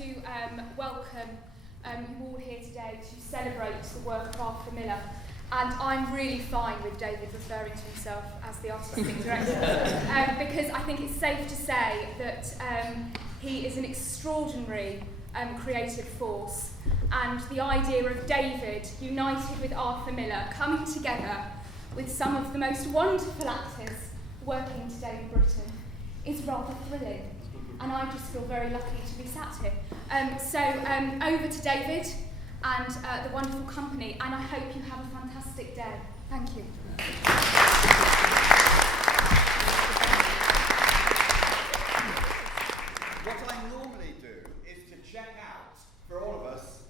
to welcome you all here today to celebrate the work of Arthur Miller. And I'm really fine with David referring to himself as the artistic director because I think it's safe to say that he is an extraordinary creative force, and the idea of David united with Arthur Miller coming together with some of the most wonderful actors working today in Britain is rather thrilling, and I just feel very lucky to be sat here. So over to David and the wonderful company, and I hope you have a fantastic day. Thank you. What I normally do is to check out, for all of us,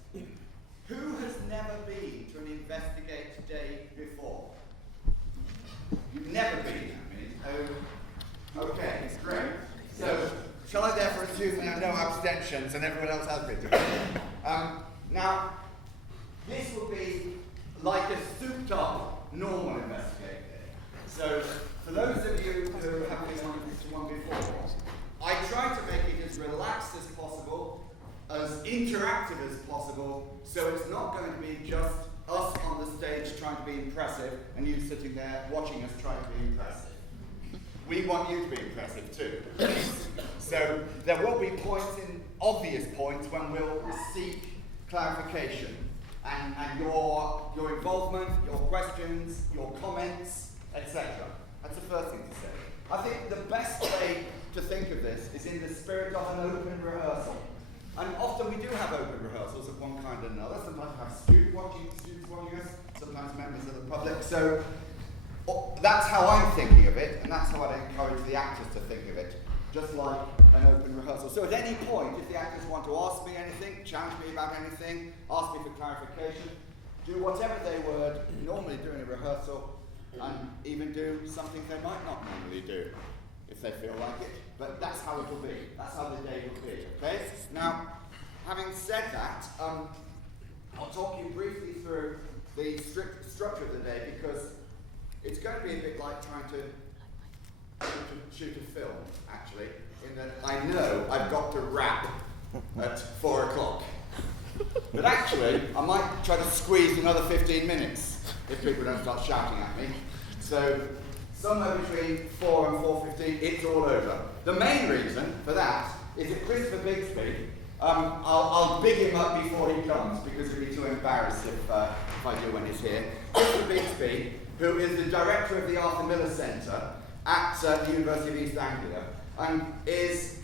who has never been to an Investigate Day before? You've never been, I mean. Oh, okay, great. So, shall I therefore assume there are no abstentions and everyone else has been to it? Now, this will be like a souped-up normal Investigate Day. So, for those of you who have been on this one before, I try to make it as relaxed as possible, as interactive as possible, so it's not going to be just us on the stage trying to be impressive and you sitting there watching us try to be impressive. We want you to be impressive too. So there will be points, obvious points, when we'll seek clarification and your involvement, your questions, your comments, etc. That's the first thing to say. I think the best way to think of this is in the spirit of an open rehearsal. And often we do have open rehearsals of one kind or another. Sometimes we have students watching us, sometimes members of the public. So that's how I'm thinking of it, and that's how I'd encourage the actors to think of it, just like an open rehearsal. So at any point, if the actors want to ask me anything, challenge me about anything, ask me for clarification, do whatever they would normally do in a rehearsal, and even do something they might not normally do, if they feel like it. But that's how it will be. That's how the day will be, okay? Now, having said that, I'll talk you briefly through the strict structure of the day, because it's going to be a bit like trying to shoot a film, actually, in that I know I've got to wrap at 4 o'clock. But actually, I might try to squeeze another 15 minutes if people don't start shouting at me. So, somewhere between 4 and 4:15, it's all over. The main reason for that is that Christopher Bigsby, I'll big him up before he comes, because he'll be too embarrassed if I do when he's here. Christopher Bigsby, who is the director of the Arthur Miller Centre at the University of East Anglia, and is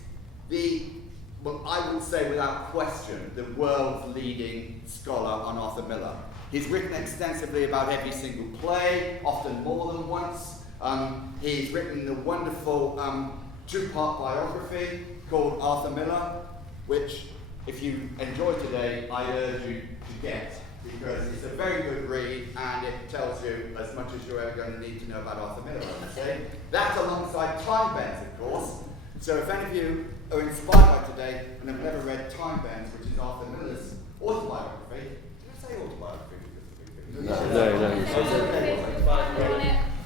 well, I would say without question, the world's leading scholar on Arthur Miller. He's written extensively about every single play, often more than once. He's written the wonderful 2-part biography called Arthur Miller, which, if you enjoy today, I urge you to get, because it's a very good read and it tells you as much as you're ever going to need to know about Arthur Miller, I would say. That's alongside Time Bends, of course. So if any of you are inspired by today and have never read Time Bends, which is Arthur Miller's autobiography, did I say autobiography? No.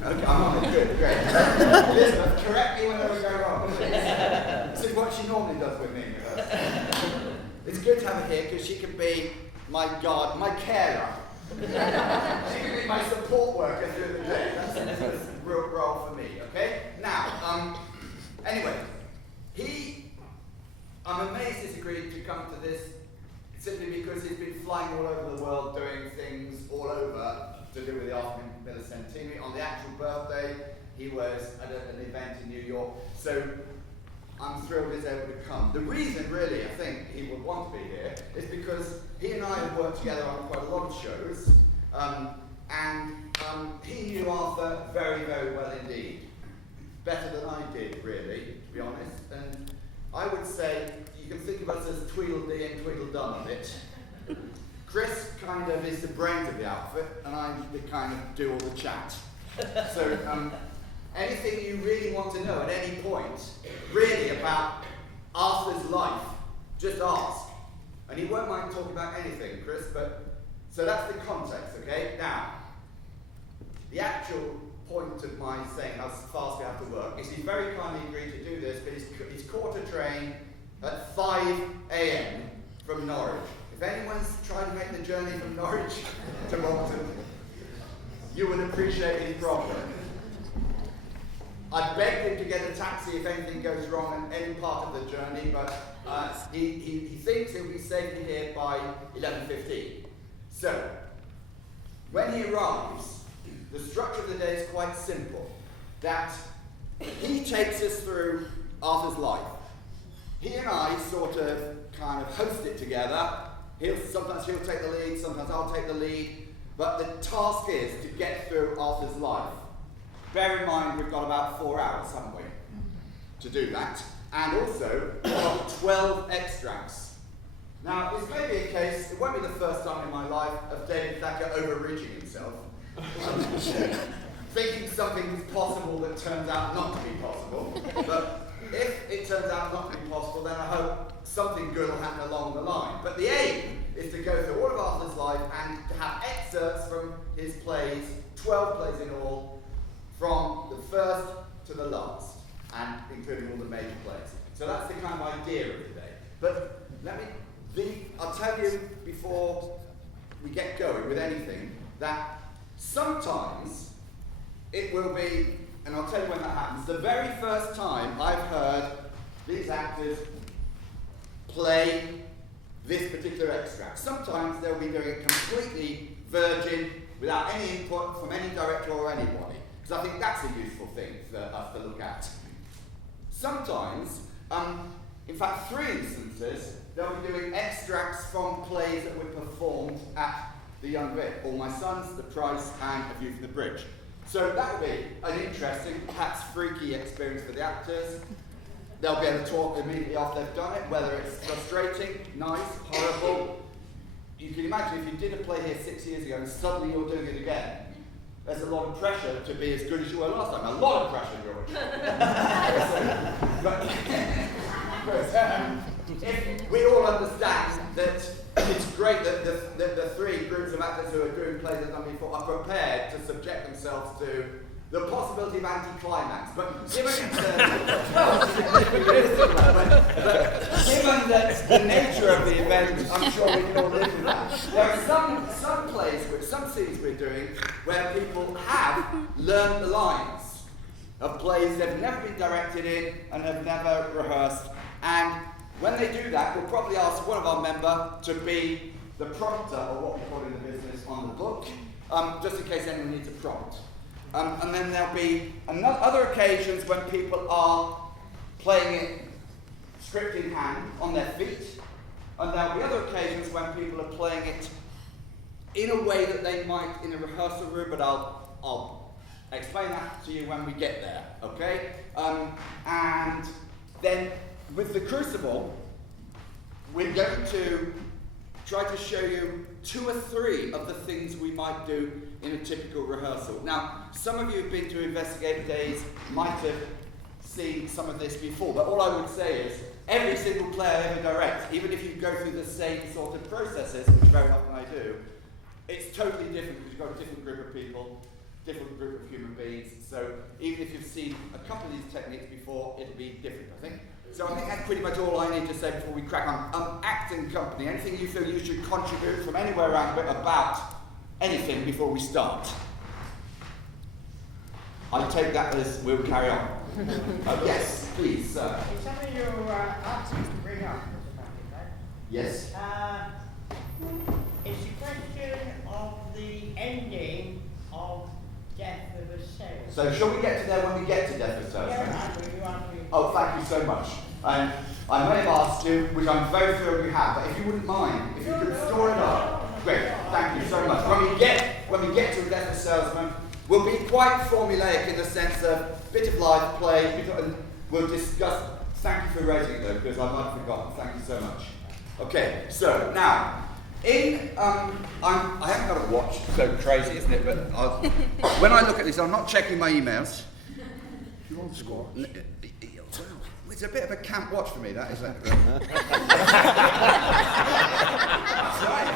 Okay, I'm on it. Good, great. Elizabeth, correct me whenever we go wrong. This is what she normally does with me. It's good to have her here because she can be my guard, my carer. She can be my support worker through the day. That's a real role for me, okay? Now, anyway, I'm amazed he's agreed to come to this simply because he's been flying all over the world doing things all over to do with the Arthur Miller Centenary. On the actual birthday, he was at an event in New York. So I'm thrilled he's able to come. The reason, really, I think he would want to be here is because he and I have worked together on quite a lot of shows, and he knew Arthur very, very well indeed. Better than I did, really, to be honest. And I would say you can think of us as Tweedledee and Tweedledum a bit. Chris kind of is the brains of the outfit, and I kind of do all the chat. So anything you really want to know at any point, really about Arthur's life, just ask. And he won't mind talking about anything, Chris, so that's the context, okay? Now, the actual point of my saying how fast we have to work is he's very kindly agreed to do this, but he's caught a train at 5 a.m. from Norwich. If anyone's trying to make the journey from Norwich to Bolton, you would appreciate his problem. I begged him to get a taxi if anything goes wrong in any part of the journey, but he thinks he'll be safely here by 11:15. So, when he arrives, the structure of the day is quite simple. That he takes us through Arthur's life. He and I sort of kind of host it together. Sometimes he'll take the lead, sometimes I'll take the lead, but the task is to get through Arthur's life. Bear in mind we've got about 4 hours, haven't we, to do that. And also, we've got 12 extracts. Now, this may be a case, it won't be the first time in my life of David Thacker overreaching himself. Thinking something is possible that turns out not to be possible. But if it turns out not to be possible, then I hope something good will happen along the line. But the aim is to go through all of Arthur's life and to have excerpts from his plays, 12 plays in all, from the first to the last, and including all the major plays. So that's the kind of idea of today. But I'll tell you before we get going with anything, that sometimes it will be, and I'll tell you when that happens, the very first time I've heard these actors play this particular extract. Sometimes they'll be doing it completely virgin, without any input from any director or anybody, because I think that's a useful thing for us to look at. Sometimes, in fact 3 instances, they'll be doing extracts from plays that were performed at the Young Vic, All My Sons, The Price, and A View from the Bridge. So that will be an interesting, perhaps freaky experience for the actors. They'll be able to talk immediately after they've done it, whether it's frustrating, nice, horrible. You can imagine if you did a play here 6 years ago and suddenly you're doing it again, there's a lot of pressure to be as good as you were last time. A lot of pressure, George. We all understand that it's great that the 3 groups of actors who are doing plays that done before are prepared to subject themselves to the possibility of anti-climax. But given given that the nature of the event, I'm sure we can all live with that. There are some plays, some scenes we're doing, where people have learned the lines of plays they've never been directed in and have never rehearsed. And when they do that, we'll probably ask one of our members to be the prompter, or what we call in the business, on the book, just in case anyone needs a prompt. And then there'll be other occasions when people are playing it script in hand, on their feet, and there'll be other occasions when people are playing it in a way that they might in a rehearsal room, but I'll explain that to you when we get there, okay? And then with the Crucible, we're going to try to show you 2 or 3 of the things we might do in a typical rehearsal. Now, some of you who've been to Investigator Days might have seen some of this before, but all I would say is every single play I ever direct, even if you go through the same sort of processes, which very often I do, it's totally different because you've got a different group of people, different group of human beings. So even if you've seen a couple of these techniques before, it'll be different, I think. So I think that's pretty much all I need to say before we crack on. Acting company, anything you feel you should contribute from anywhere around about anything before we start? I take that as we'll carry on. Yes, please, sir. It's something you asked me to bring up, Mr. Patrick, right? Yes. It's a question of the ending of Death of a Salesman. So shall we get to there when we get to Death of a Salesman? Yeah, you asked me. Oh, thank you so much. I may have asked you, which I'm very thrilled you have, but if you wouldn't mind, if you could store it up. Great, thank you so much. When we get to Death of a Salesman, we'll be quite formulaic in the sense of bit of live play, and we'll discuss. Thank you for raising it though, because I might have forgotten. Thank you so much. Okay, so now, I haven't got a watch, so crazy, isn't it? But when I look at this, I'm not checking my emails. You want to score? It's a bit of a camp watch for me, that isn't it? That's right.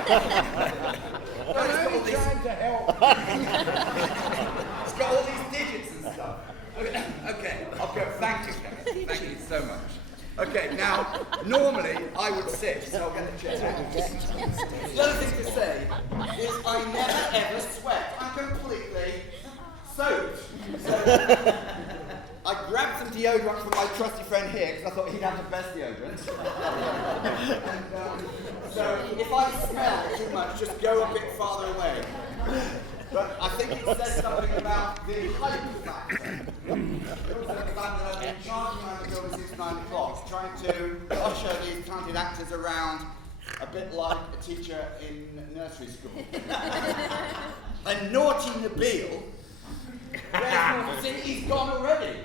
I'm trying to help. It's got all these digits and stuff. Okay, thank you, Kenneth. Thank you so much. Okay, now, normally I would sit, so I'll get the chair. The other thing to say is I never ever sweat. I'm completely soaked. So I grabbed some deodorant from my trusty friend here because I thought he'd have the best deodorant. And, so if I smell too much, just go a bit farther away. But I think it says something about the height factor. Also the fact that I've been charging around the building since 9 o'clock, trying to usher these talented actors around a bit like a teacher in nursery school. And naughty Nabil, see, he's gone already.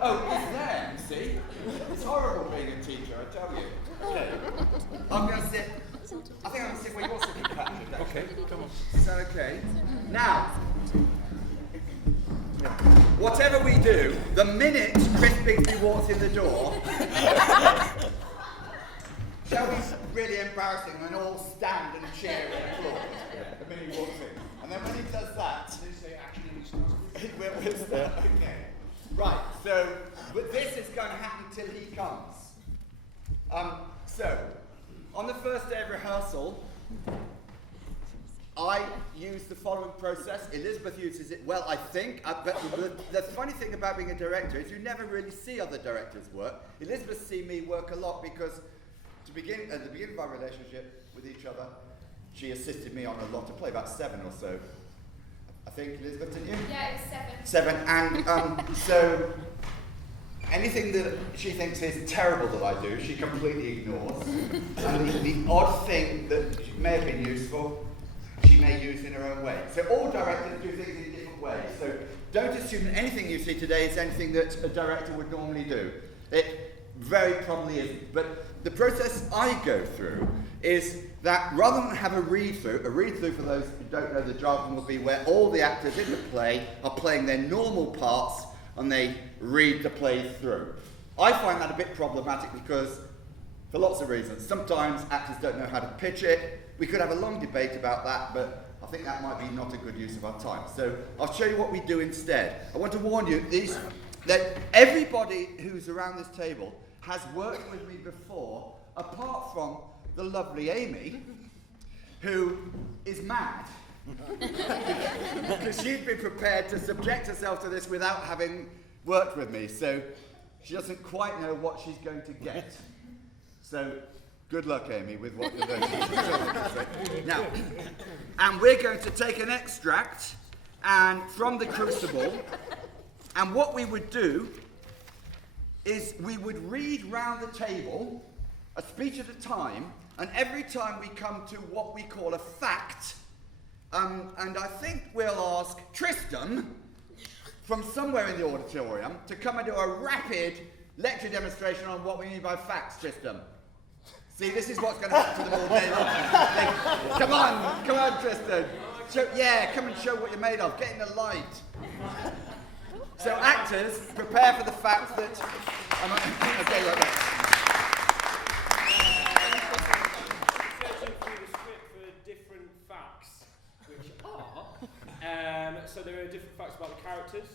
Oh, he's there, you see? It's horrible being a teacher, I tell you. I'm going to sit. I think I'm going to sit where you're sitting, Patrick. Okay, come on. Is that okay? Now, whatever we do, the minute Chris Bigsby walks in the door, shall we really embarrass him and all stand and cheer and applaud the minute he walks in? And then when he does that, we'll start. Okay. Right, so but this is going to happen till he comes. So, on the first day of rehearsal, I use the following process. Elizabeth uses it well, I think. But the funny thing about being a director is you never really see other directors work. Elizabeth sees me work a lot because at the beginning of our relationship with each other, she assisted me on a lot of play, about 7 or so. I think, Elizabeth, didn't you? Yeah, it was 7. 7, and so anything that she thinks is terrible that I do, she completely ignores. And the odd thing that may have been useful, she may use in her own way. So all directors do things in different ways. So don't assume that anything you see today is anything that a director would normally do. It very probably isn't. But the process I go through is that rather than have a read-through for those who don't know the jargon will be where all the actors in the play are playing their normal parts and they read the play through. I find that a bit problematic because, for lots of reasons, sometimes actors don't know how to pitch it. We could have a long debate about that, but I think that might be not a good use of our time. So I'll show you what we do instead. I want to warn you that everybody who's around this table has worked with me before, apart from the lovely Amy, who is mad. Because she's been prepared to subject herself to this without having worked with me. So she doesn't quite know what she's going to get. So good luck, Amy, with what you're going to do. Now, and we're going to take an extract from the Crucible, and what we would do is we would read round the table, a speech at a time, and every time we come to what we call a fact, and I think we'll ask Tristan from somewhere in the auditorium to come and do a rapid lecture demonstration on what we mean by facts, Tristan. See, this is what's going to happen to them all day long. Come on, Tristan. Come and show what you're made of. Get in the light. So actors, prepare for the fact that... okay, right. Searching through the script for different facts, which are... so there are different facts about the characters,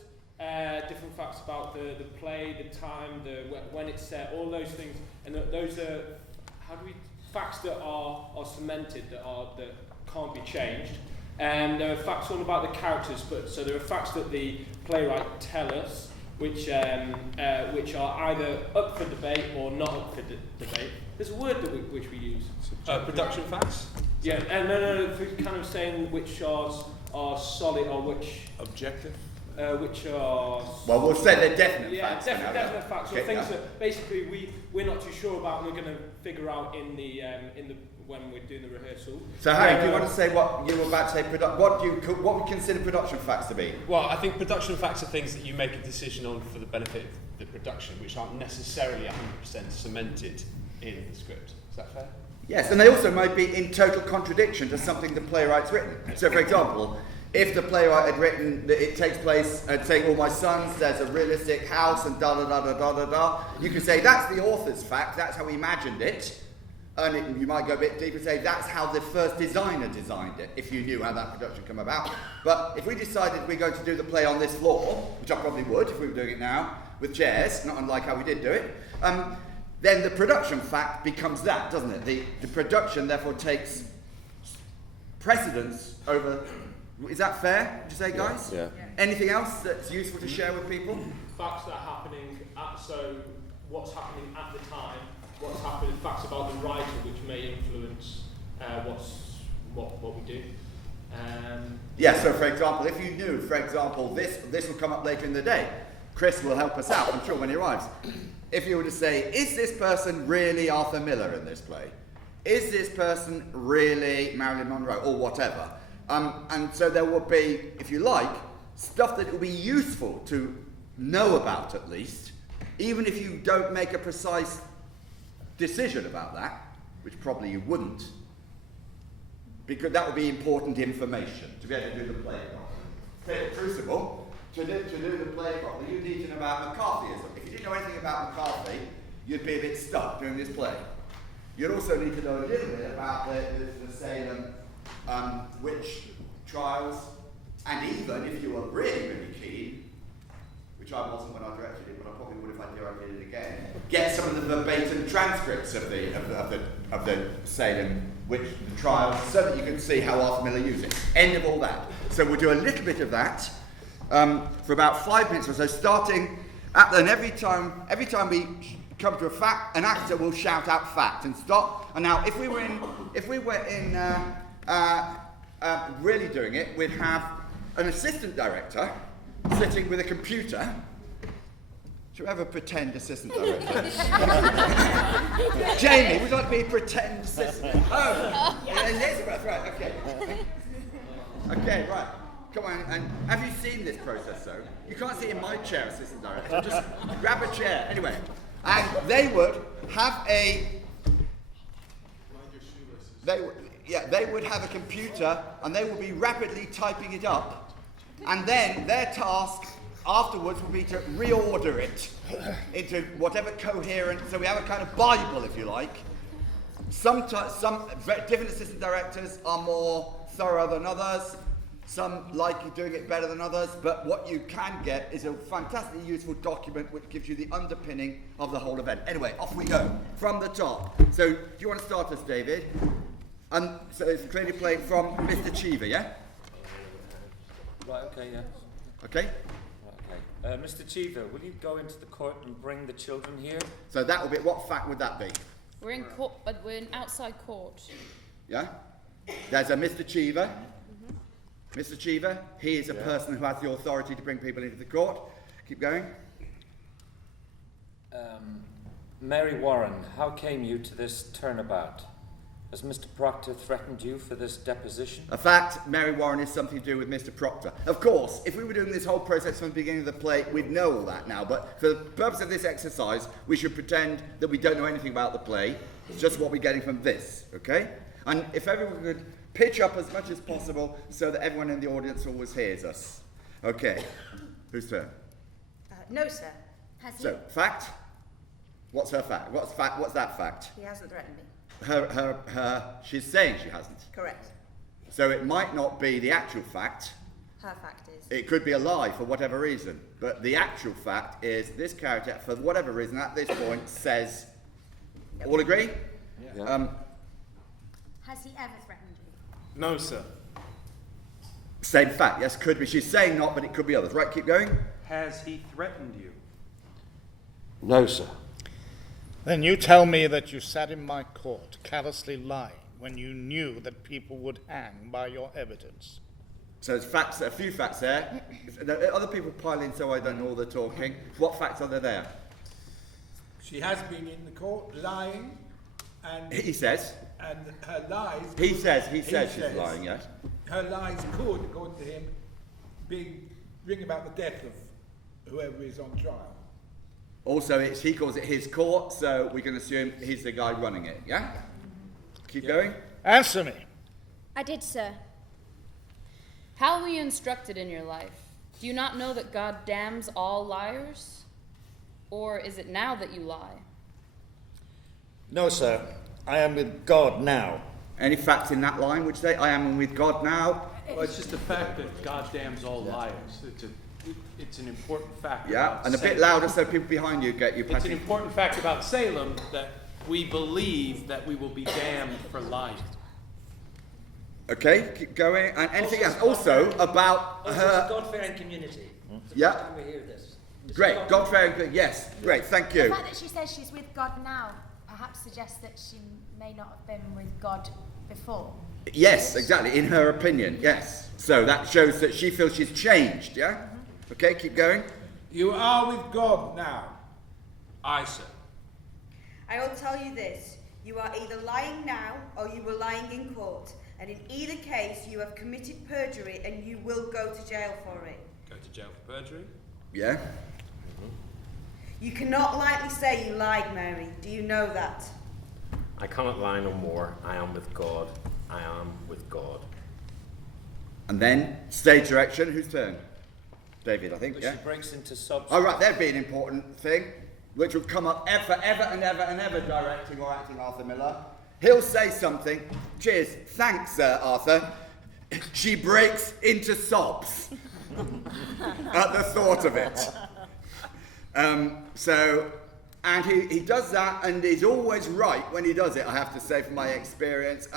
different facts about the play, the time, when it's set, all those things. And those are... facts that are cemented, that can't be changed. And there are facts all about the characters, so there are facts that the playwright tell us, which are either up for debate or not up for debate. There's a word which we use. Production facts? Yeah, no, kind of saying which are solid or which... Objective? Which are... Well, we'll say they're definite facts. Yeah, definite facts. Okay, Or things that basically we're not too sure about and we're going to figure out in the when we're doing the rehearsal. So Harry, do you want to say what you were about to say? What would you consider production facts to be? Well, I think production facts are things that you make a decision on for the benefit of the production, which aren't necessarily 100% cemented in the script. Is that fair? Yes, and they also might be in total contradiction to something the playwright's written. So, for example, if the playwright had written that it takes place at St. All My Sons, there's a realistic house and da-da-da-da-da-da-da, you can say that's the author's fact, that's how he imagined it. And you might go a bit deeper and say that's how the first designer designed it, if you knew how that production came about. But if we decided we're going to do the play on this floor, which I probably would if we were doing it now, with chairs, not unlike how we did do it, then the production fact becomes that, doesn't it? The production therefore takes precedence over. Is that fair, would you say, guys? Yeah. Anything else that's useful to share with people? Facts that are happening so what's happening at the time, what's happening, facts about the writer which may influence what we do. Yeah, so for example, if you knew, for example, this will come up later in the day. Chris will help us out, I'm sure, when he arrives. If you were to say, is this person really Arthur Miller in this play? Is this person really Marilyn Monroe, or whatever? And so there will be, if you like, stuff that will be useful to know about at least, even if you don't make a precise decision about that, which probably you wouldn't, because that would be important information to be able to do the play properly. Take the crucible, to do the play properly, you need to know about McCarthyism. If you didn't know anything about McCarthy, you'd be a bit stuck doing this play. You'd also need to know a little bit about the Salem witch trials, and even if you were really, really keen, which I wasn't when I directed it, but I probably would if I directed it again, get some of the verbatim transcripts of the Salem witch trials so that you can see how Arthur Miller used it. End of all that. So we'll do a little bit of that for about 5 minutes or so, starting at then every time we come to a fact, an actor will shout out fact and stop. And now, if we were in really doing it, we'd have an assistant director sitting with a computer. Should we have a pretend assistant director? Jamie, would you like to be a pretend assistant? Oh, Elizabeth, right, okay. Okay, right. Come on, and have you seen this process though? You can't sit in my chair, assistant director. Just grab a chair. Anyway, and they would have they would have a computer and they would be rapidly typing it up, and then their task afterwards would be to reorder it into whatever coherent, so we have a kind of Bible, if you like. Some different assistant directors are more thorough than others. Some like doing it better than others, but what you can get is a fantastically useful document which gives you the underpinning of the whole event. Anyway, off we go, from the top. So, do you want to start us, David? And so it's clearly playing from Mr. Cheever, yeah? Right, okay, yeah. Okay? Right, okay. Mr. Cheever, will you go into the court and bring the children here? So that will be, what fact would that be? We're in court, but we're in outside court. Yeah? There's a Mr. Cheever. Mr. Cheever, he is a person who has the authority to bring people into the court. Keep going. Mary Warren, how came you to this turnabout? Has Mr. Proctor threatened you for this deposition? A fact, Mary Warren is something to do with Mr. Proctor. Of course, if we were doing this whole process from the beginning of the play, we'd know all that now, but for the purpose of this exercise, we should pretend that we don't know anything about the play. It's just what we're getting from this, okay? And if everyone could pitch up as much as possible so that everyone in the audience always hears us. Okay, whose turn? No, sir. Has he? So, fact? What's her fact? What's that fact? He hasn't threatened me. She's saying she hasn't. Correct. So it might not be the actual fact. Her fact is. It could be a lie for whatever reason. But the actual fact is this character, for whatever reason, at this point, says... All agree? Yeah. Has he ever threatened you? No, sir. Same fact, yes, could be. She's saying not, but it could be others. Right, keep going. Has he threatened you? No, sir. Then you tell me that you sat in my court, callously lying, when you knew that people would hang by your evidence. So there's facts, a few facts there. Other people pile in so I don't know all the talking. What facts are there? She has been in the court lying, and He says. and her lies. He says she's lying, yes. Her lies could, according to him, bring about the death of whoever is on trial. Also, he calls it his court, so we can assume he's the guy running it, yeah? Keep going. Answer me. I did, sir. How were you instructed in your life? Do you not know that God damns all liars? Or is it now that you lie? No, sir. I am with God now. Any facts in that line which say, I am with God now? Well, it's just the fact that God damns all liars. it's an important fact. Yeah, about and a bit Salem. louder so people behind you get you. It's an important fact about Salem that we believe that we will be damned for lying. Okay, keep going. And anything else? Also about It's her. a God-fearing community. It's the Yeah. first time we hear this. It's Great, God- God-fearing. Yes, great. Thank The you. fact that she says she's with God now perhaps suggests that she may not have been with God before. Yes, exactly. In her opinion, yes. So that shows that she feels she's changed. Yeah. Okay, keep going. You are with God now. Aye, sir. I will tell you this, you are either lying now or you were lying in court, and in either case you have committed perjury and you will go to jail for it. Go to jail for perjury? Yeah. You cannot lightly say you lied, Mary. Do you know that? I cannot lie no more. I am with God. I am with God. And then stage direction. Whose turn? David, I think. But Yeah. she breaks into subs. Oh, right, that'd be an important thing, which will come up forever and ever and ever, directing or acting Arthur Miller. He'll say something. Cheers. Thanks, Arthur. She breaks into sobs at the thought of it. And he does that, and he's always right when he does it, I have to say, from my experience.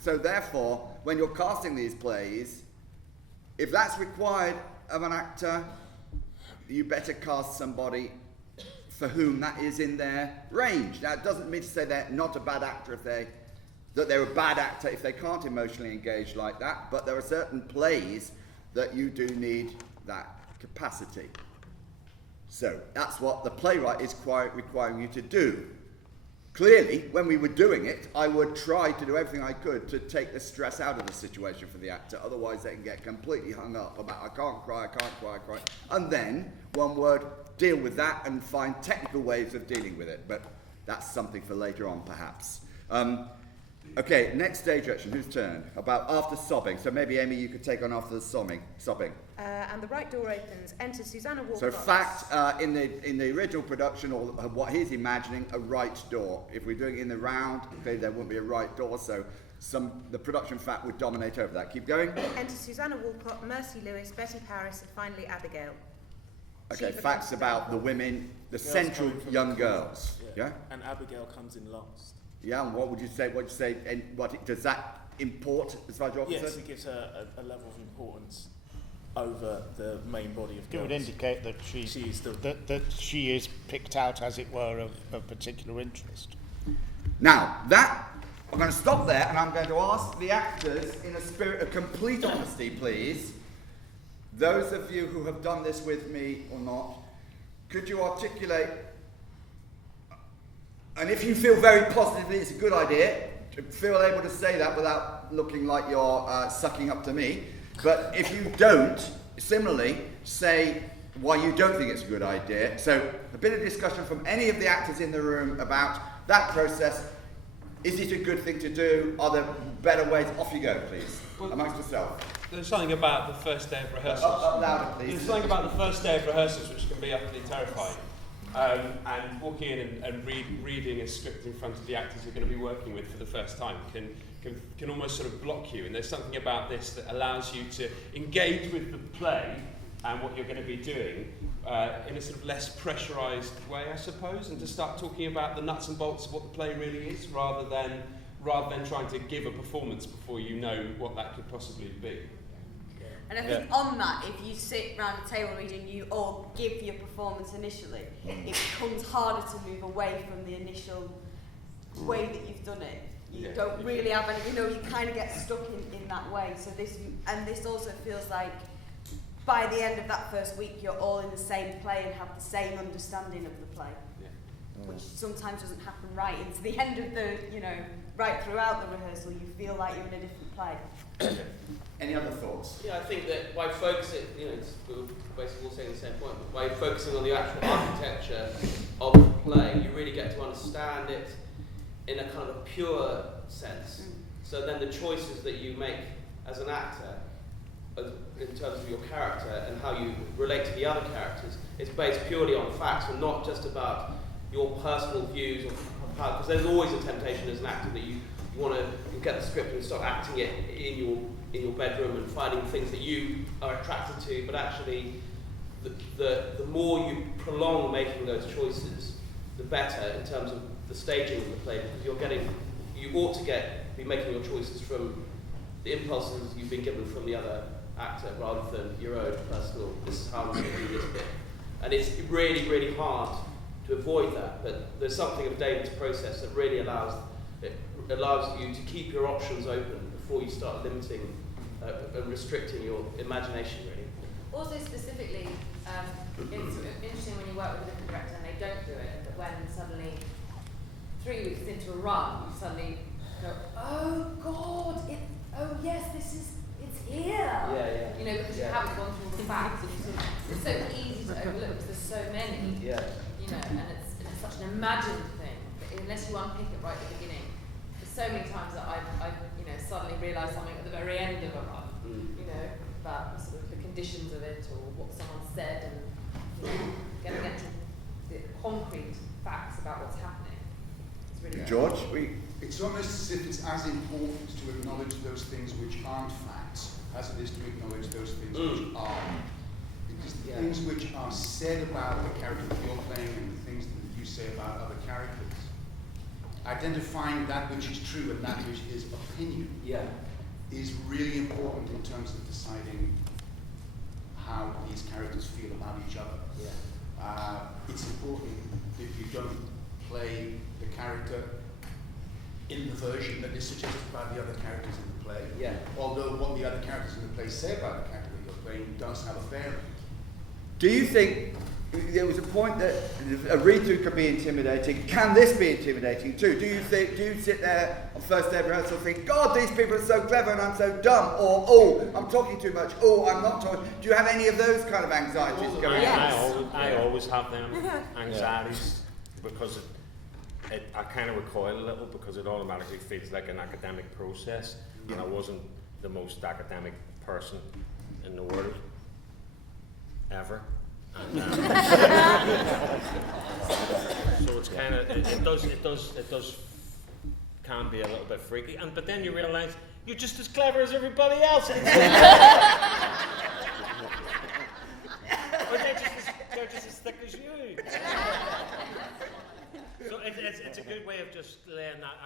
So therefore, when you're casting these plays, if that's required of an actor, you better cast somebody for whom that is in their range. Now, it doesn't mean to say they're not a bad actor that they're a bad actor if they can't emotionally engage like that, but there are certain plays that you do need that capacity. So that's what the playwright is requiring you to do. Clearly, when we were doing it, I would try to do everything I could to take the stress out of the situation for the actor. Otherwise, they can get completely hung up about, I can't cry. And then, one word, deal with that and find technical ways of dealing with it. But that's something for later on, perhaps. Okay, next stage direction. Whose turn? About after sobbing. So maybe, Amy, you could take on after the sobbing. And the right door opens. Enter Susanna Walcott. So fact, in the original production, or what he's imagining, a right door. If we're doing it in the round, clearly there wouldn't be a right door, so the production fact would dominate over that. Keep going. Enter Susanna Walcott, Mercy Lewis, Betty Paris, and finally Abigail. Okay, facts about the women, the central young girls. Yeah? And Abigail comes in last. Yeah, and what would you say? And does that import as far as you're concerned? Yes, it gives her a level of importance over the main body of It girls. would indicate that that she is picked out, as it were, of particular interest. Now, I'm going to stop there, and I'm going to ask the actors, in a spirit of complete honesty, please, those of you who have done this with me or not, could you articulate, and if you feel very positively it's a good idea, feel able to say that without looking like you're sucking up to me, but if you don't, similarly, say why you don't think it's a good idea. So a bit of discussion from any of the actors in the room about that process. Is it a good thing to do? Are there better ways? Off you go, please, amongst yourself. There's something about the first day of rehearsals. Up louder, please. There's something about the first day of rehearsals which can be utterly terrifying. And walking in and reading a script in front of the actors you're going to be working with for the first time can almost sort of block you. And there's something about this that allows you to engage with the play and what you're going to be doing in a sort of less pressurised way, I suppose, and to start talking about the nuts and bolts of what the play really is, rather than trying to give a performance before you know what that could possibly be. And I think on that, if you sit round a table reading, you all give your performance initially, it becomes harder to move away from the initial way that you've done it. You don't really have any, you kind of get stuck in that way. So this also feels like by the end of that first week, you're all in the same play and have the same understanding of the play, which sometimes doesn't happen right into the end of the, right throughout the rehearsal. You feel like you're in a different play. Any other thoughts? Yeah, I think that by focusing, we're basically all saying the same point, but by focusing on the actual architecture of the play, you really get to understand it in a kind of pure sense. So then the choices that you make as an actor, in terms of your character and how you relate to the other characters, is based purely on facts and not just about your personal views of how, because there's always a temptation as an actor that you want to get the script and start acting it in your bedroom and finding things that you are attracted to, but actually the more you prolong making those choices, the better in terms of the staging of the play, because you ought to be making your choices from the impulses you've been given from the other actor rather than your own personal, this is how I'm going to do this bit. And it's really, really hard to avoid that, but there's something of David's process that really allows you to keep your options open before you start limiting and restricting your imagination, really. Also, specifically, it's interesting when you work with a different director and they don't do it, but when suddenly 3 weeks into a run, you suddenly go, oh God, oh yes, it's here. Yeah. You know, because you haven't gone through all the facts, and it's so easy to overlook because there's so many. Yeah. You know, and it's such an imagined thing that unless you unpick it right at the beginning, there's so many times that I've suddenly realised something at the very end of a run. You know, about sort of the conditions of it or what someone said, and getting into the concrete facts about what's happening. It's really George, it's almost as if it's as important to acknowledge those things which aren't facts as it is to acknowledge those things which are. Because the things which are said about the character that you're playing and the things that you say about other characters, identifying that which is true and that which is opinion, is really important in terms of deciding how these characters feel about each other. It's important if you don't play the character in the version that is suggested by the other characters in the play. Although what the other characters in the play say about the character that you're playing does have a bearing. Do you think there was a point that a read-through could be intimidating? Can this be intimidating too? Do you sit there on first day of rehearsal and think, God, these people are so clever and I'm so dumb? Or, oh, I'm talking too much. Oh, I'm not talking. Do you have any of those kind of anxieties going on? I always have them anxieties because I kind of recoil a little because it automatically feels like an academic process, and I wasn't the most academic person in the world ever. And, so it's kind of it does can be a little bit freaky, but then you realise you're just as clever as everybody else. Or they're just as thick as you. So it's a good way of just laying that,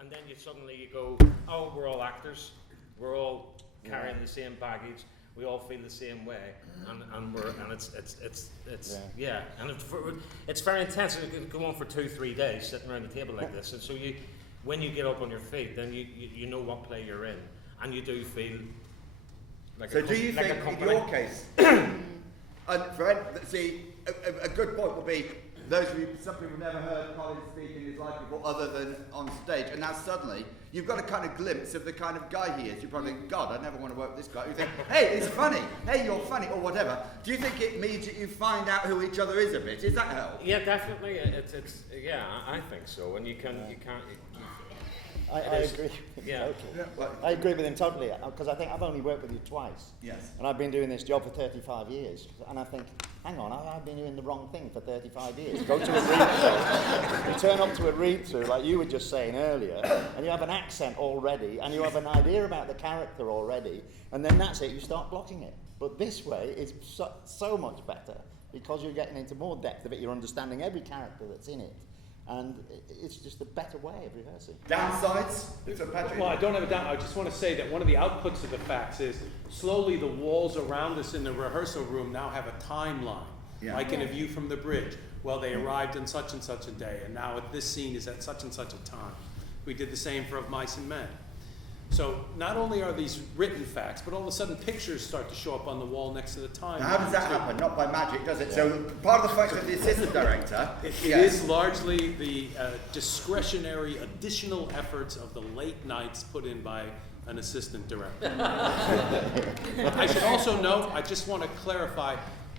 and then you go, oh, we're all actors, we're all carrying the same baggage, we all feel the same way, and it's very intense. It can go on for 2-3 days sitting around the table like this, and so when you get up on your feet, then you know what play you're in, and you do feel like so. Do you like think in your case, a good point will be, those of you, some people never heard Colin speak in his life before other than on stage, and now suddenly you've got a kind of glimpse of the kind of guy he is. You probably think, God, I never want to work with this guy. You think, hey, it's funny, hey, you're funny, or whatever. Do you think it means that you find out who each other is a bit? Is that help? Yeah, definitely. I think so. And you can't. I agree. Yeah. I agree with him totally, because I think I've only worked with you twice. Yes. And I've been doing this job for 35 years. And I think, hang on, I've been doing the wrong thing for 35 years. Go to a read-through. You turn up to a read-through, like you were just saying earlier, and you have an accent already, and you have an idea about the character already, and then that's it, you start blocking it. But this way, it's so much better, because you're getting into more depth of it, you're understanding every character that's in it. And it's just a better way of rehearsing. Downsides? Patrick? Well, I don't have a down. I just want to say that one of the outputs of the facts is slowly the walls around us in the rehearsal room now have a timeline, like in A View from the Bridge. Well, they arrived on such and such a day, and now this scene is at such and such a time. We did the same for Of Mice and Men. So not only are these written facts, but all of a sudden pictures start to show up on the wall next to the timeline. Now, how does that happen? Not by magic, does it? Yeah. So part of the function of the assistant director it is largely the discretionary additional efforts of the late nights put in by an assistant director. I should also note, I just want to clarify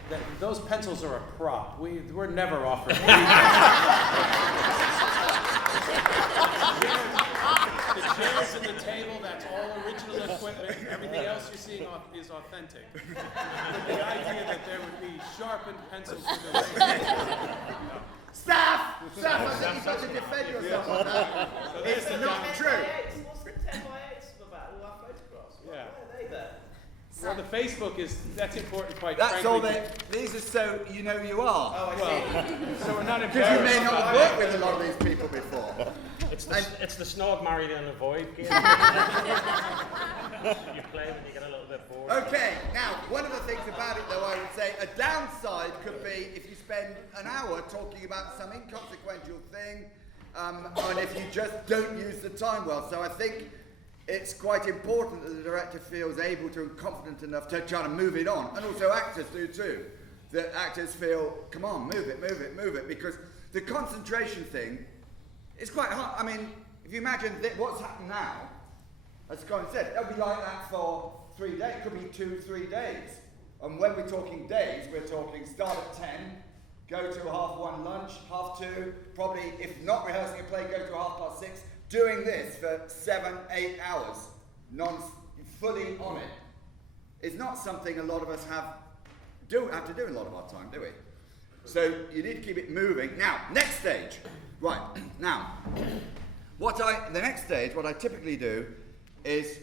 that those pencils are a prop. We're never offered. The chairs and the table, that's all original equipment. Everything else you're seeing is authentic. But the idea that there would be sharpened pencils for the Staff! Staff, I think you've got to defend yourself on that. It's not true. What's the 10x about all our photographs? Why are they there? Well, the Facebook that's important, quite That's frankly. all they. These are so you know who you are. Oh, I see. So we're not Because you may embarrassed. not have worked with a lot of these people before. It's the snog married and avoid game. You play when you get a little bit bored. Okay, now one of the things about it, though, I would say a downside could be if you spend an hour talking about some inconsequential thing, and if you just don't use the time well. So I think it's quite important that the director feels able to and confident enough to try to move it on, and also actors do too. That actors feel, come on, move it, because the concentration thing is quite hard. I mean, if you imagine what's happened now, as Colin said, it'll be like that for 3 days. It could be 2-3 days. And when we're talking days, we're talking start at 10, go to 1:30 lunch, 2:30, probably, if not rehearsing a play, go to 6:30, doing this for 7-8 hours, fully on it. It's not something a lot of us have to do in a lot of our time, do we? So you need to keep it moving. Now, next stage. Right, now, the next stage, what I typically do is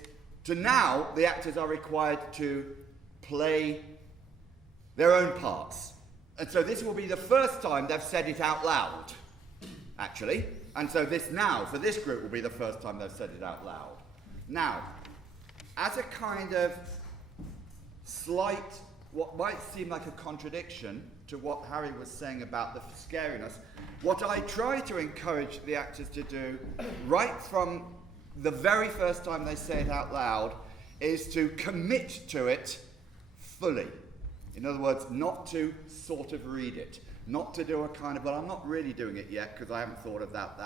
now the actors are required to play their own parts. And so this will be the first time they've said it out loud, actually. And so for this group, will be the first time they've said it out loud. Now, as a kind of slight, what might seem like a contradiction to what Harry was saying about the scariness, what I try to encourage the actors to do right from the very first time they say it out loud is to commit to it fully. In other words, not to sort of read it. Not to do a kind of, well, I'm not really doing it yet because I haven't thought of that.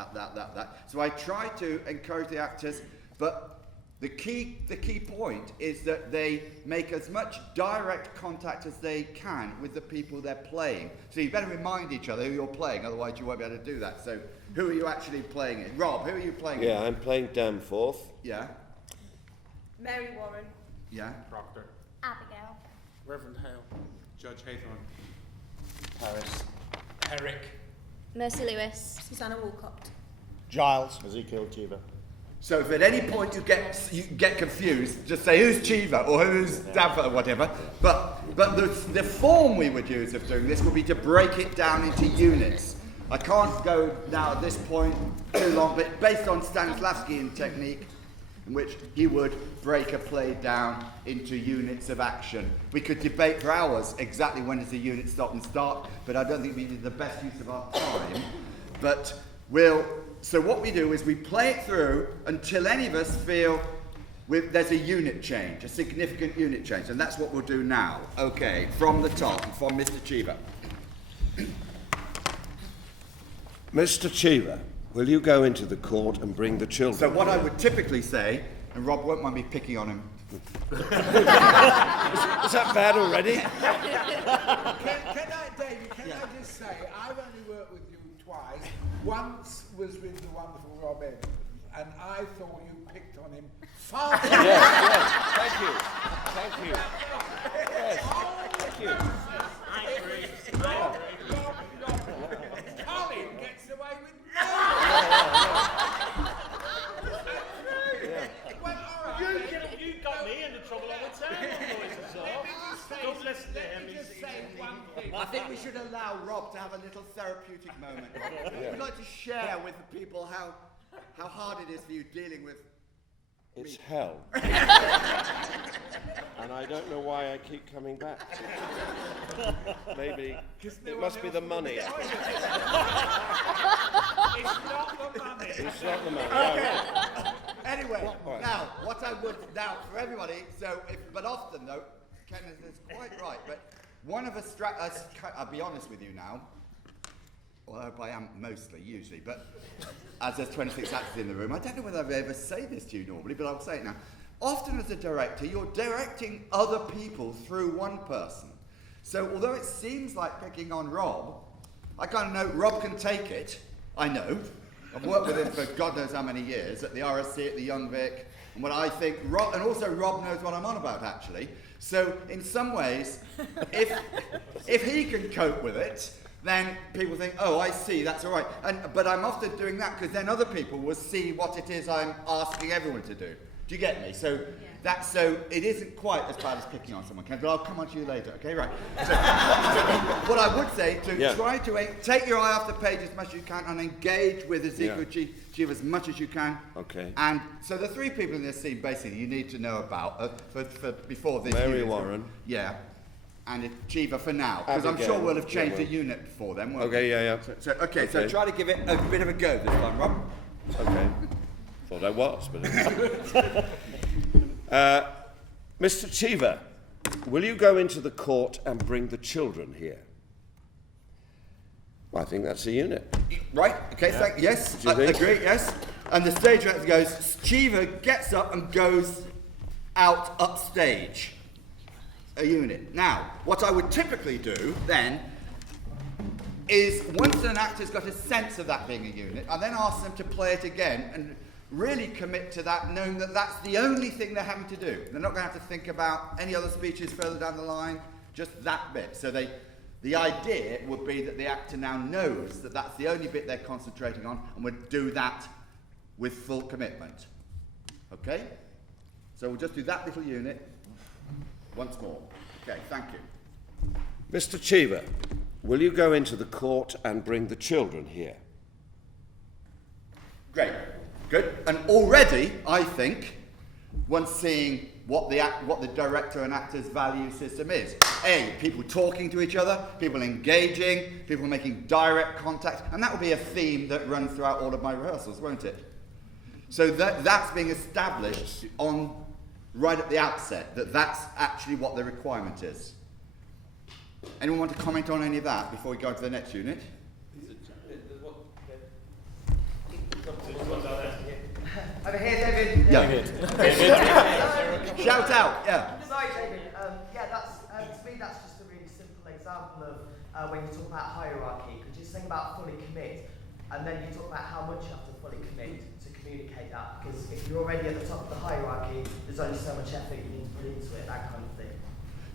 So I try to encourage the actors, but the key point is that they make as much direct contact as they can with the people they're playing. So you better remind each other who you're playing, otherwise you won't be able to do that. So who are you actually playing it? Rob, who are you playing it? Yeah, I'm playing Danforth. Yeah. Mary Warren. Yeah. Proctor. Abigail. Reverend Hale. Judge Haythorne. Paris. Eric. Mercy Lewis. Susanna Walcott. Giles. Ezekiel Cheever. So if at any point you get confused, just say who's Cheever or who's Danforth or whatever. But the form we would use of doing this would be to break it down into units. I can't go now at this point too long, but based on Stanislavskian technique, in which he would break a play down into units of action. We could debate for hours exactly when does a unit stop and start, but I don't think we did the best use of our time. But so what we do is we play it through until any of us feel there's a unit change, a significant unit change, and that's what we'll do now. Okay, from the top, from Mr. Cheever. Mr. Cheever, will you go into the court and bring the children? So what I would typically say, and Rob won't mind me picking on him. Is that bad already? Can I, David, I just say, I've only worked with you twice. Once was with the wonderful Rob Evans, and I thought you picked on him far too much. Yes, thank you. Yes, thank you. I agree. Colin gets away with You got me into trouble all the time. Don't listen to him. I think we should allow Rob to have a little therapeutic moment. Yeah. We'd like to share with the people how hard it is for you dealing with It's hell. And I don't know why I keep coming back. Maybe it must be the money. It's not the money. It's not the money. Okay. No. Anyway, Right. now, what I would, now, for everybody, but often though, Ken is quite right, but one of us, I'll be honest with you now, although I am mostly, usually, but as there's 26 actors in the room, I don't know whether I ever say this to you normally, but I'll say it now. Often as a director, you're directing other people through one person. So although it seems like picking on Rob, I kind of know Rob can take it, I know. I've worked with him for God knows how many years, at the RSC, at the Young Vic, and what I think, and also Rob knows what I'm on about actually. So in some ways, if he can cope with it, then people think, oh, I see, that's all right. But I'm often doing that because then other people will see what it is I'm asking everyone to do. Do you get me? So it isn't quite as bad as picking on someone, Ken, but I'll come on to you later, okay? Right. So what I would say, try to take your eye off the page as much as you can and engage with Ezekiel Chief as much as you can. Okay. And so the three people in this scene, basically, you need to know about for before this. Mary Warren. Yeah. And Chiva for now, because I'm sure we'll have changed the unit for them. Won't we? So try to give it a bit of a go this time, Rob. Okay. Thought I was, but... Mr. Cheever, will you go into the court and bring the children here? Well, I think that's a unit. Right, okay, yes, I agree, yes. And the stage director goes, Cheever gets up and goes out upstage. A unit. Now, what I would typically do then is once an actor's got a sense of that being a unit, I then ask them to play it again and really commit to that, knowing that that's the only thing they're having to do. They're not going to have to think about any other speeches further down the line, just that bit. So the idea would be that the actor now knows that that's the only bit they're concentrating on and would do that with full commitment. Okay? So we'll just do that little unit once more. Okay, thank you. Mr. Cheever, will you go into the court and bring the children here? Great. Good. And already, I think, once seeing what the director and actor's value system is. A, people talking to each other, people engaging, people making direct contact, and that will be a theme that runs throughout all of my rehearsals, won't it? So that's being established right at the outset, that's actually what the requirement is. Anyone want to comment on any of that before we go to the next unit? Over here, David. Shout out, yeah. Sorry, David. That's to me, that's just a really simple example of when you talk about hierarchy. Could you just think about fully commit, and then you talk about how much you have to fully commit to communicate that? Because if you're already at the top of the hierarchy, there's only so much effort you need to put into it. That kind of thing.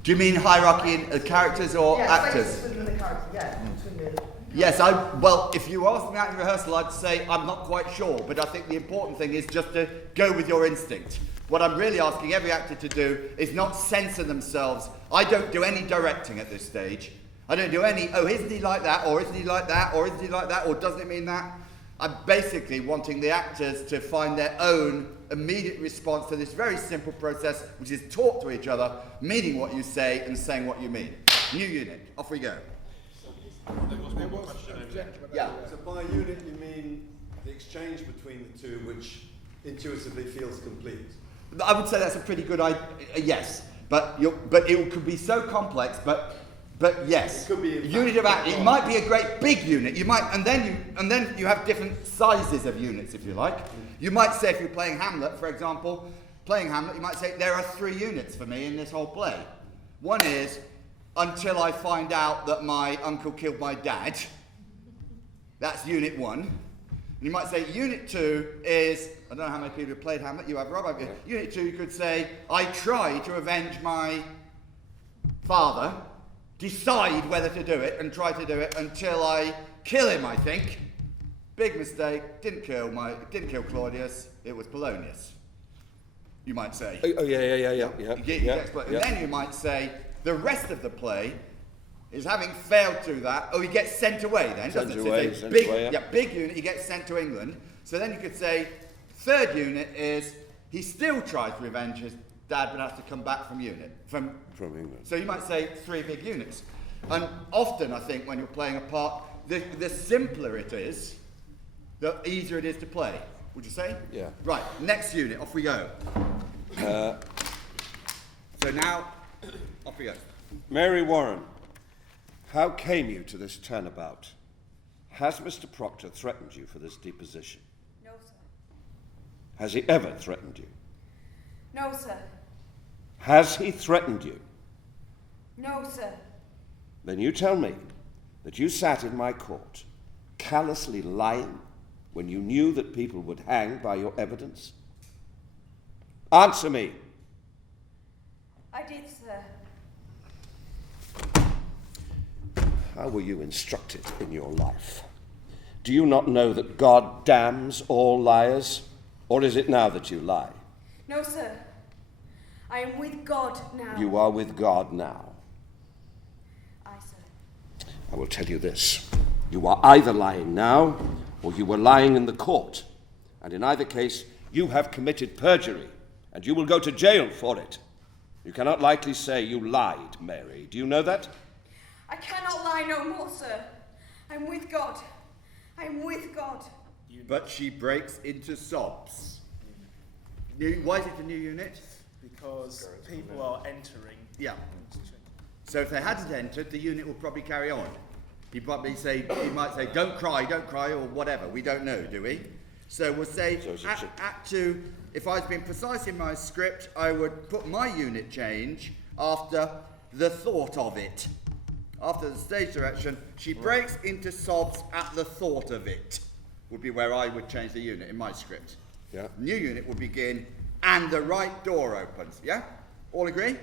Do you mean hierarchy in characters or actors? Between the characters, between the. Yes, well, if you asked me that in rehearsal, I'd say I'm not quite sure, but I think the important thing is just to go with your instinct. What I'm really asking every actor to do is not censor themselves. I don't do any directing at this stage. I don't do any, isn't he like that, or isn't he like that, or isn't he like that, or doesn't it mean that? I'm basically wanting the actors to find their own immediate response to this very simple process, which is talk to each other, meaning what you say and saying what you mean. New unit, off we go. There was one more question over there. Yeah. So by unit you mean the exchange between the two which intuitively feels complete? I would say that's a pretty good idea, yes. But it could be so complex, but yes. It could be unit of act. It might be a great big unit. You might, and then you have different sizes of units, if you like. You might say, if you're playing Hamlet, for example, you might say there are 3 units for me in this whole play. One is until I find out that my uncle killed my dad. That's unit 1. And you might say unit 2 is, I don't know how many people have played Hamlet. You have, Rob. Have you? Unit 2, you could say, I try to avenge my father. Decide whether to do it and try to do it until I kill him, I think. Big mistake, didn't kill Claudius, it was Polonius. You might say. Oh, yeah. And then you might say, the rest of the play is having failed to do that. He gets sent away then, doesn't it? Big unit, he gets sent to England. So then you could say, third unit is, he still tries to revenge his dad, but has to come back from England. So you might say 3 big units. And often, I think, when you're playing a part, the simpler it is, the easier it is to play. Would you say? Yeah. Right, next unit, off we go. So now, off we go. Mary Warren, how came you to this turnabout? Has Mr. Proctor threatened you for this deposition? No, sir. Has he ever threatened you? No, sir. Has he threatened you? No, sir. Then you tell me that you sat in my court, callously lying when you knew that people would hang by your evidence? Answer me. I did, sir. How were you instructed in your life? Do you not know that God damns all liars? Or is it now that you lie? No, sir. I am with God now. You are with God now. Aye, sir. I will tell you this. You are either lying now, or you were lying in the court. And in either case, you have committed perjury, and you will go to jail for it. You cannot likely say you lied, Mary. Do you know that? I cannot lie no more, sir. I'm with God. I'm with God. But she breaks into sobs. Why is it a new unit? Because people are entering. Yeah. So if they hadn't entered, the unit will probably carry on. He might say, don't cry, or whatever. We don't know, do we? So we'll say, Act 2, if I was being precise in my script, I would put my unit change after the thought of it. After the stage direction, she breaks into sobs at the thought of it, would be where I would change the unit in my script. Yeah. New unit would begin, and the right door opens. Yeah? All agree?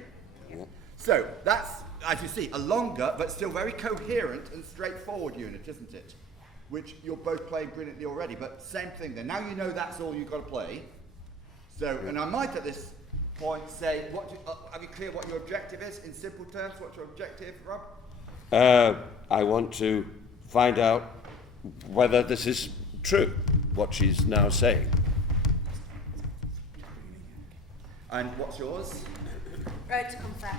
Yeah. So that's, as you see, a longer but still very coherent and straightforward unit, isn't it? Which you're both playing brilliantly already, but same thing then. Now you know that's all you've got to play. So, and I might at this point say, are you clear what your objective is in simple terms? What's your objective, Rob? I want to find out whether this is true, what she's now saying. And what's yours? To confess.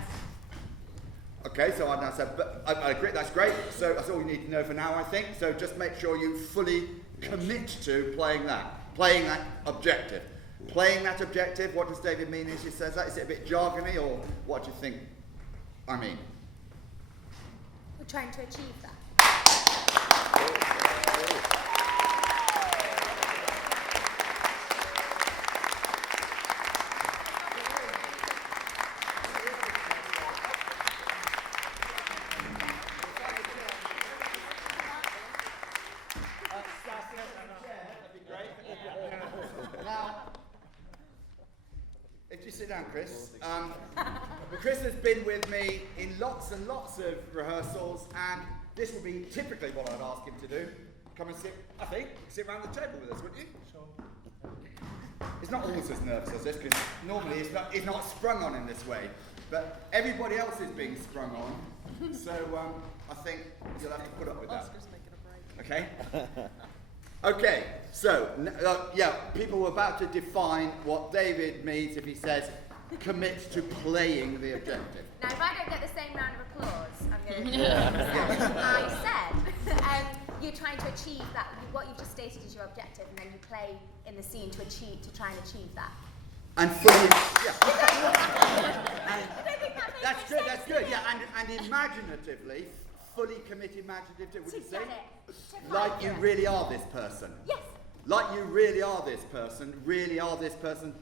Okay, so I've now said, but I agree, that's great. So that's all you need to know for now, I think. So just make sure you fully commit to playing that objective. Playing that objective, what does David mean as he says that? Is it a bit jargony, or what do you think I mean? We're trying to achieve that. If you sit down, Chris. Chris has been with me in lots and lots of rehearsals, and this would be typically what I'd ask him to do. Come and sit around the table with us, wouldn't you? Sure. He's not always as nervous as this, because normally he's not sprung on in this way. But everybody else is being sprung on, so I think you'll have to put up with that. Oscar's making a break. Okay? Okay, so, people were about to define what David means if he says, commit to playing the objective. Now, if I don't get the same round of applause, I'm going to I said, you're trying to achieve that. What you've just stated is your objective, and then you play in the scene to try and achieve that. And fully, yeah. I don't think that That's good, that's good, yeah, and imaginatively, fully commit imaginatively, would you say? Like you really are this person. Yes. Like you really are this person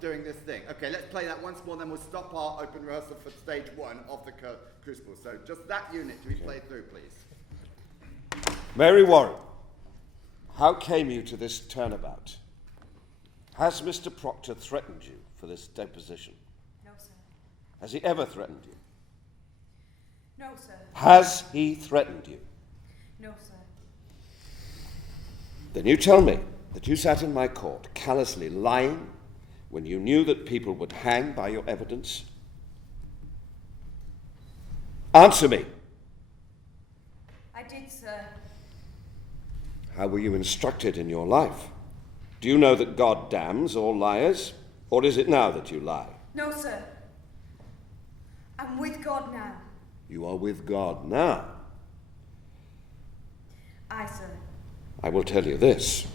doing this thing. Okay, let's play that once more, then we'll stop our open rehearsal for stage 1 of the Crucible. So just that unit to be played through, please. Mary Warren, how came you to this turnabout? Has Mr. Proctor threatened you for this deposition? No, sir. Has he ever threatened you? No, sir. Has he threatened you? No, sir. Then you tell me that you sat in my court callously lying when you knew that people would hang by your evidence? Answer me. I did, sir. How were you instructed in your life? Do you know that God damns all liars? Or is it now that you lie? No, sir. I'm with God now. You are with God now. Aye, sir. I will tell you this.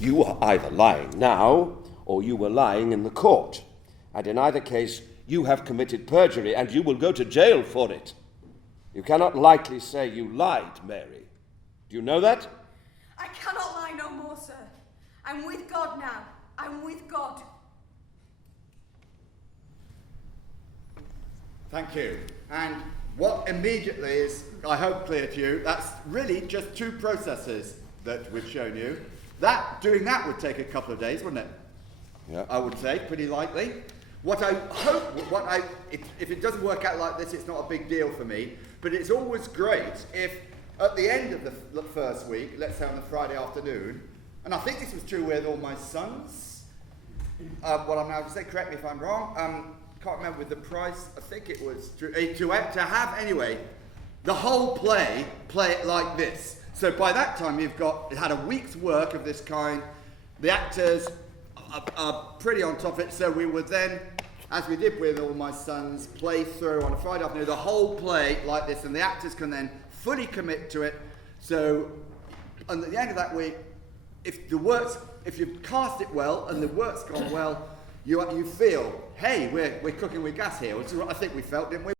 You are either lying now, or you were lying in the court. And in either case, you have committed perjury, and you will go to jail for it. You cannot likely say you lied, Mary. Do you know that? I cannot lie no more, sir. I'm with God now. I'm with God. Thank you. And what immediately is, I hope, clear to you, that's really just 2 processes that we've shown you. Doing that would take a couple of days, wouldn't it? Yeah. I would say, pretty likely. What I hope, if it doesn't work out like this, it's not a big deal for me, but it's always great if at the end of the first week, let's say on the Friday afternoon, and I think this was true with all my sons, what I'm now going to say, correct me if I'm wrong, can't remember with the price, I think it was to have anyway, the whole play it like this. So by that time it had a week's work of this kind, the actors are pretty on top of it, so we would then, as we did with All My Sons, play through on a Friday afternoon, the whole play like this, and the actors can then fully commit to it. So and at the end of that week, if you've cast it well and the work's gone well, you feel, hey, we're cooking with gas here, which is what I think we felt, didn't we?